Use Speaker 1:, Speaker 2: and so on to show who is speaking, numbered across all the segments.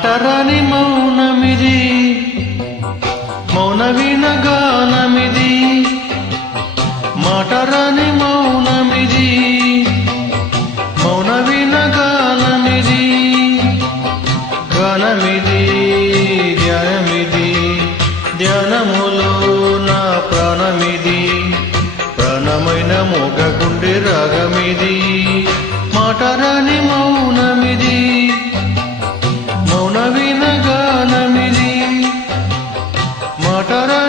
Speaker 1: మాటరాని మౌనమిది మౌనవిన గానమిది. మాటరాని మౌనమిది మౌనవిన గానమిది. గానమిది ధ్యానమిది. ధ్యానములో నా ప్రాణమిది ప్రాణమైన మోగ గుండె రాగమిది. మాటరాని మౌనమిది. మాటరాని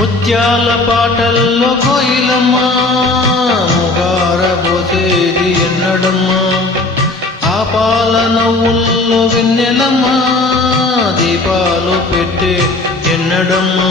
Speaker 1: ముత్యాల పాటల్లో కోయిలమ్మ ముగార ఎన్నడమ్మా. ఆ పాల నవ్వుల్లో వెన్నెలమ్మ దీపాలు పెట్టే ఎన్నడమ్మా.